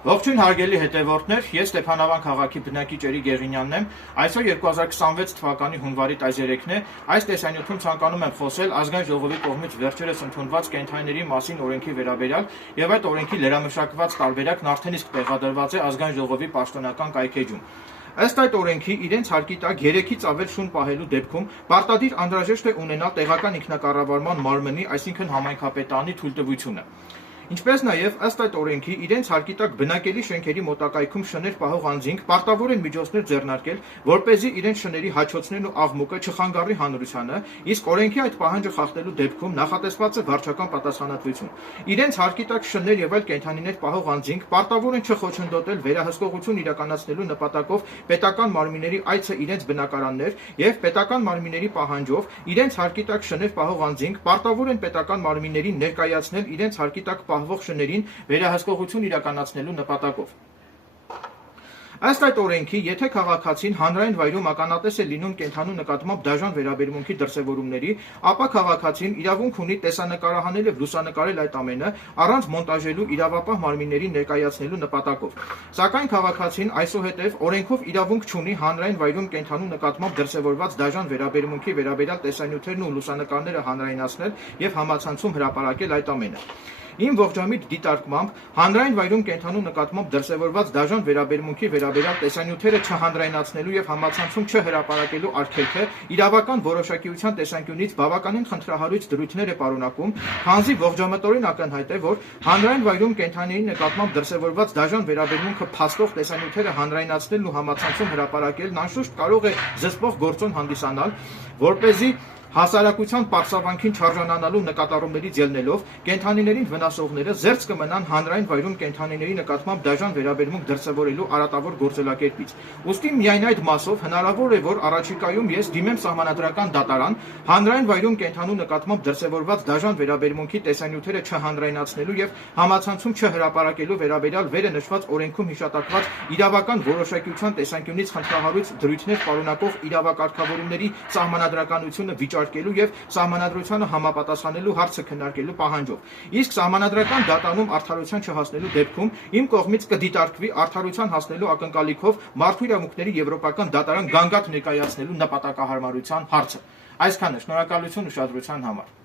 Ողջույն հարգելի հետևորդներ, ես Ստեփանավան քաղաքի բնակիչ Էրիկ Գեղինյանն եմ։ Այսօր 2026 թվականի հունվարի 13-ն է։ Այս տեսանյութում ցանկանում եմ խոսել Ազգային ժողովի կողմից վերջերս ընդունված կենդանիների մասին օրենքի վերաբերյալ եւ այդ օրենքի լրամշակված տարբերակն արդեն իսկ տեղադրված է Ազգային ժողովի պաշտոնական կայքէջում։ Ըստ այդ օրենքի իրենց հարկի տակ 3-ից ավել շուն պահելու դեպքում պարտադիր անհրաժեշտ է ունենալ տեղական ինքնակառավարման մարմնի, այսինքն համայնքապետարանի թույլտվությունը։ Ինչպես նաև ըստ այդ օրենքի իրենց հարկի տակ բնակելի շենքերի մոտակայքում շներ պահող անձինք պարտավոր են միջոցներ ձեռնարկել, որպեսզի իրենց շների հաչոցներն ու աղմուկը չխանգարի հանրությանը, իսկ օրենքի այդ պահանջը խախտելու դեպքում նախատեսված է վարչական պատասխանատվություն։ Իրենց հարկի տակ շներ եւ այլ կենդանիներ պահող անձինք պարտավոր են չխոչընդոտել վերահսկողություն իրականացնելու նպատակով պետական մարմինների այցը իրենց բնակարաններ եւ պետական մարմինների պահանջով իրենց հարկի տակ շներ պահող անձինք պարտավոր են պետական մարմիններին ներկայացնել իրենց հարկի տակ պահվող շներին վերահսկողություն իրականացնելու նպատակով։ Ըստ այդ օրենքի, եթե քաղաքացին հանրային վայրում ականատես է լինում կենդանու նկատմամբ դաժան վերաբերմունքի դրսևորումների, ապա քաղաքացին իրավունք ունի տեսանկարահանել եւ լուսանկարել այդ ամենը առանց մոնտաժելու իրավապահ մարմիններին ներկայացնելու նպատակով։ Սակայն քաղաքացին այսուհետև օրենքով իրավունք չունի հանրային վայրում կենդանու նկատմամբ դրսևորված դաժան վերաբերմունքի վերաբերյալ տեսանյութերն ու լուսանկարները հանրայնացնել եւ համացանցում հրապարակել այդ ամենը։ Իմ ողջամիտ դիտարկմամբ հանրային վայրում կենդանու նկատմամբ դրսևորված դաժան վերաբերմունքի վերաբերյալ տեսանյութերը չհանրայնացնելու եւ համացանցում չհրապարակելու արգելքը իրավական որոշակիության տեսանկյունից բավականին խնդրահարույց դրույթներ է պարունակում, քանզի ողջամտորեն ակնհայտ է, որ հանրային վայրում կենդանիների նկատմամբ դրսևորված դաժան վերաբերմունքը փաստող տեսանյութերը հանրայնացնելն ու համացանցում հրապարակելն անշուշտ կարող է զսպող գործոն հանդիսանալ, որպեսզի հասարակության պարսավանքին չարժանանալու նկատառումներից ելնելով կենդանիներին վնասողները զերծ կմնան հանրային վայրում կենդանիների նկատմամբ դաժան վերաբերմունք դրսևորելու արատավոր գործելակերպից։ Ուստի միայն այդ մասով հնարավոր է, որ առաջիկայում ես դիմեմ սահմանադրական դատարան հանրային վայրում կենդանու նկատմամբ դրսևորված դաժան վերաբերմունքի տեսանյութերը չհանրայնացնելու եւ համացանցում չհրապարակելու վերաբերյալ վերը նշված օրենքում հիշատակված իրավական որոշակիության տեսանկյունից խնդրահարույց դրույթներ պարունակող իրավակարգավորումների սահմանադրականությունը վիճարկելու եւ սահմանադրությանը համապատասխանելու հարցը քննարկելու պահանջով։ Իսկ սահմանադրական դատարանում արդարության չհասնելու դեպքում իմ կողմից կդիտարկվի արդարության հասնելու ակնկալիքով մարդու իրավունքների եվրոպական դատարան գանգատ ներկայացնելու նպատակահարմարության հարցը։ Այսքանը, շնորհակալություն ուշադրության համար։